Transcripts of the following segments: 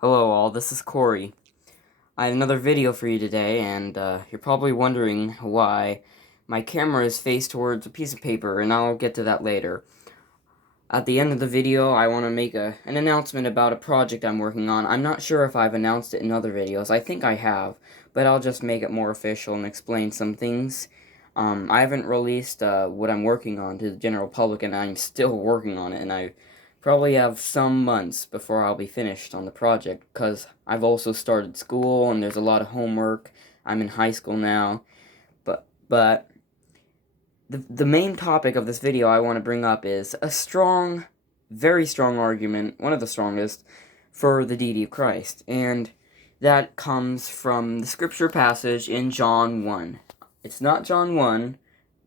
Hello all, this is Corey. I have another video for you today, and you're probably wondering why my camera is faced towards a piece of paper, and I'll get to that later. At the end of the video, I want to make an announcement about a project I'm working on. I'm not sure if I've announced it in other videos. I think I have, but I'll just make it more official and explain some things. I haven't released what I'm working on to the general public, and I'm still working on it, and I probably have some months before I'll be finished on the project, because I've also started school, and there's a lot of homework. I'm in high school now, but the main topic of this video I want to bring up is a strong, very strong argument, one of the strongest, for the deity of Christ, and that comes from the scripture passage in John 1. It's not John 1,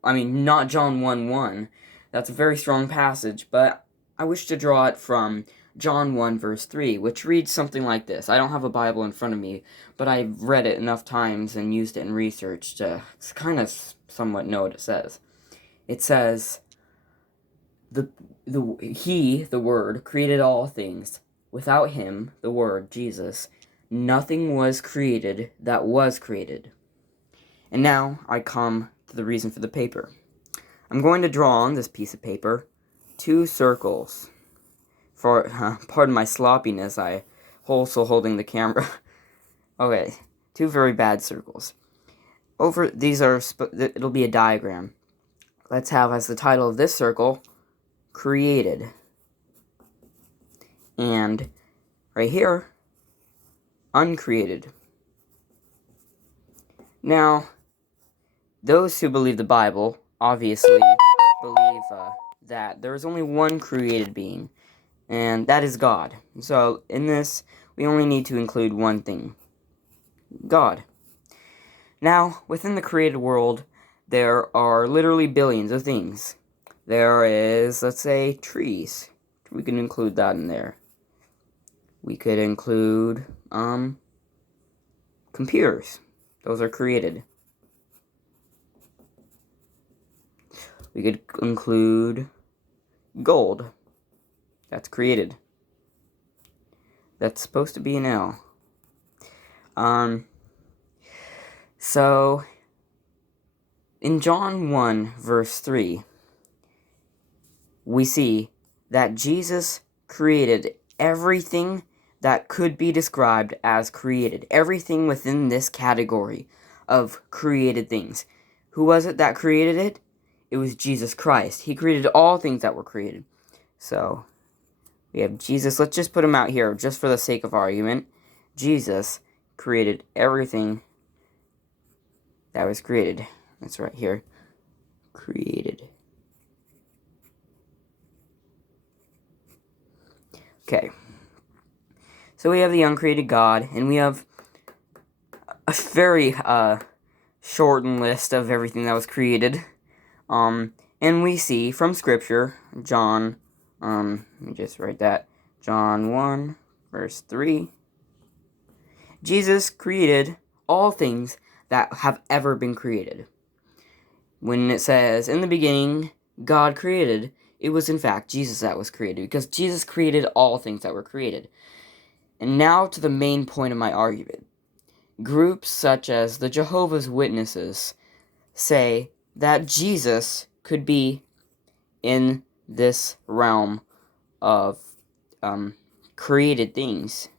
not John 1:1. That's a very strong passage, but I wish to draw it from John 1 verse 3, which reads something like this. I don't have a Bible in front of me, but I've read it enough times and used it in research to kind of somewhat know what it says. It says, He, the Word, created all things. Without Him, the Word, Jesus, nothing was created that was created. And now I come to the reason for the paper. I'm going to draw on this piece of paper 2 circles. Pardon my sloppiness, I also holding the camera. Okay, 2 very bad circles. It'll be a diagram. Let's have as the title of this circle, created. And right here, uncreated. Now, those who believe the Bible obviously believe that there is only one created being, and that is God. So in this, we only need to include one thing, God. Now, within the created world, there are literally billions of things. There is, let's say, trees. We can include that in there. We could include computers. Those are created. We could include gold. That's created. That's supposed to be an L. So, in John 1, verse 3, we see that Jesus created everything that could be described as created. Everything within this category of created things. Who was it that created it? It was Jesus Christ. He created all things that were created. So, we have Jesus. Let's just put him out here just for the sake of argument. Jesus created everything that was created. That's right here. Created. Okay. So we have the uncreated God, and we have a very shortened list of everything that was created. And we see from Scripture, John, let me just write that, John 1, verse 3, Jesus created all things that have ever been created. When it says, in the beginning, God created, it was in fact Jesus that was created, because Jesus created all things that were created. And now to the main point of my argument. Groups such as the Jehovah's Witnesses say that Jesus could be in this realm of created things.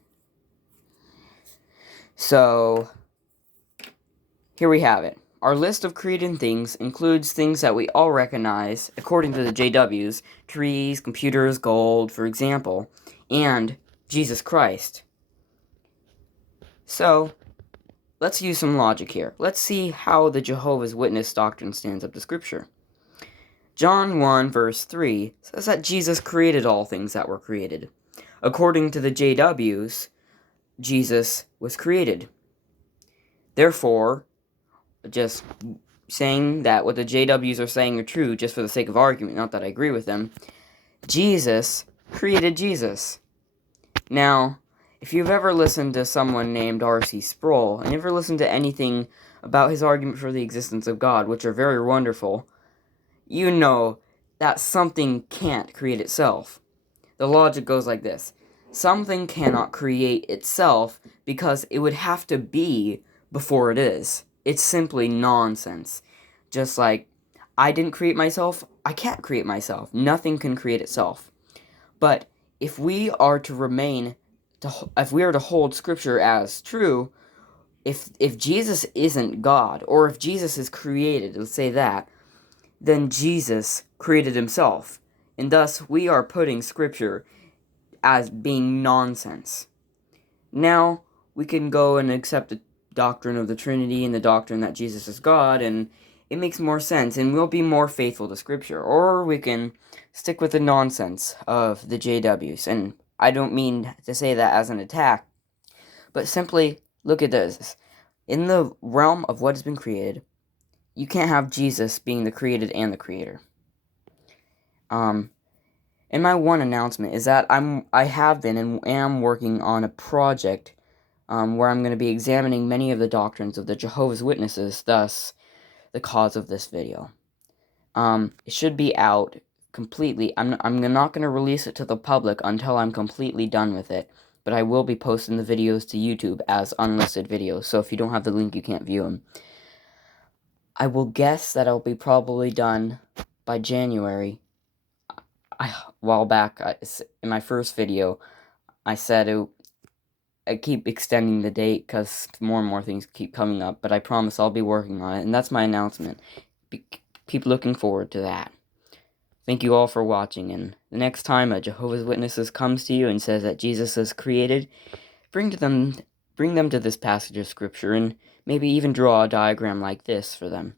So, here we have it. Our list of created things includes things that we all recognize, according to the JWs, trees, computers, gold, for example, and Jesus Christ. So, let's use some logic here. Let's see how the Jehovah's Witness doctrine stands up to Scripture. John 1, verse 3 says that Jesus created all things that were created. According to the JWs, Jesus was created. Therefore, just saying that what the JWs are saying are true just for the sake of argument, not that I agree with them, Jesus created Jesus. Now, if you've ever listened to someone named R.C. Sproul, and ever listened to anything about his argument for the existence of God, which are very wonderful, you know that something can't create itself. The logic goes like this. something cannot create itself because it would have to be before it is. It's simply nonsense. Just like, I didn't create myself, I can't create myself. Nothing can create itself. But if we are to if we are to hold Scripture as true, if Jesus isn't God, or if Jesus is created, let's say that, then Jesus created himself. And thus, we are putting Scripture as being nonsense. Now, we can go and accept the doctrine of the Trinity and the doctrine that Jesus is God, and it makes more sense, and we'll be more faithful to Scripture. Or we can stick with the nonsense of the JWs. And I don't mean to say that as an attack, but simply look at this. In the realm of what has been created, you can't have Jesus being the created and the creator. And my one announcement is that I have been and am working on a project where I'm going to be examining many of the doctrines of the Jehovah's Witnesses, thus the cause of this video. It should be out completely. I'm not going to release it to the public until I'm completely done with it, but I will be posting the videos to YouTube as unlisted videos, so if you don't have the link, you can't view them. I will guess that I'll be probably done by January. A while back, in my first video, I said I keep extending the date because more and more things keep coming up, but I promise I'll be working on it, and that's my announcement. Keep looking forward to that. Thank you all for watching, and the next time a Jehovah's Witnesses comes to you and says that Jesus is created, bring them to this passage of Scripture, and maybe even draw a diagram like this for them.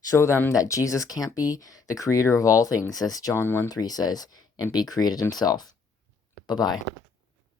Show them that Jesus can't be the creator of all things, as John 1:3 says, and be created himself. Bye-bye.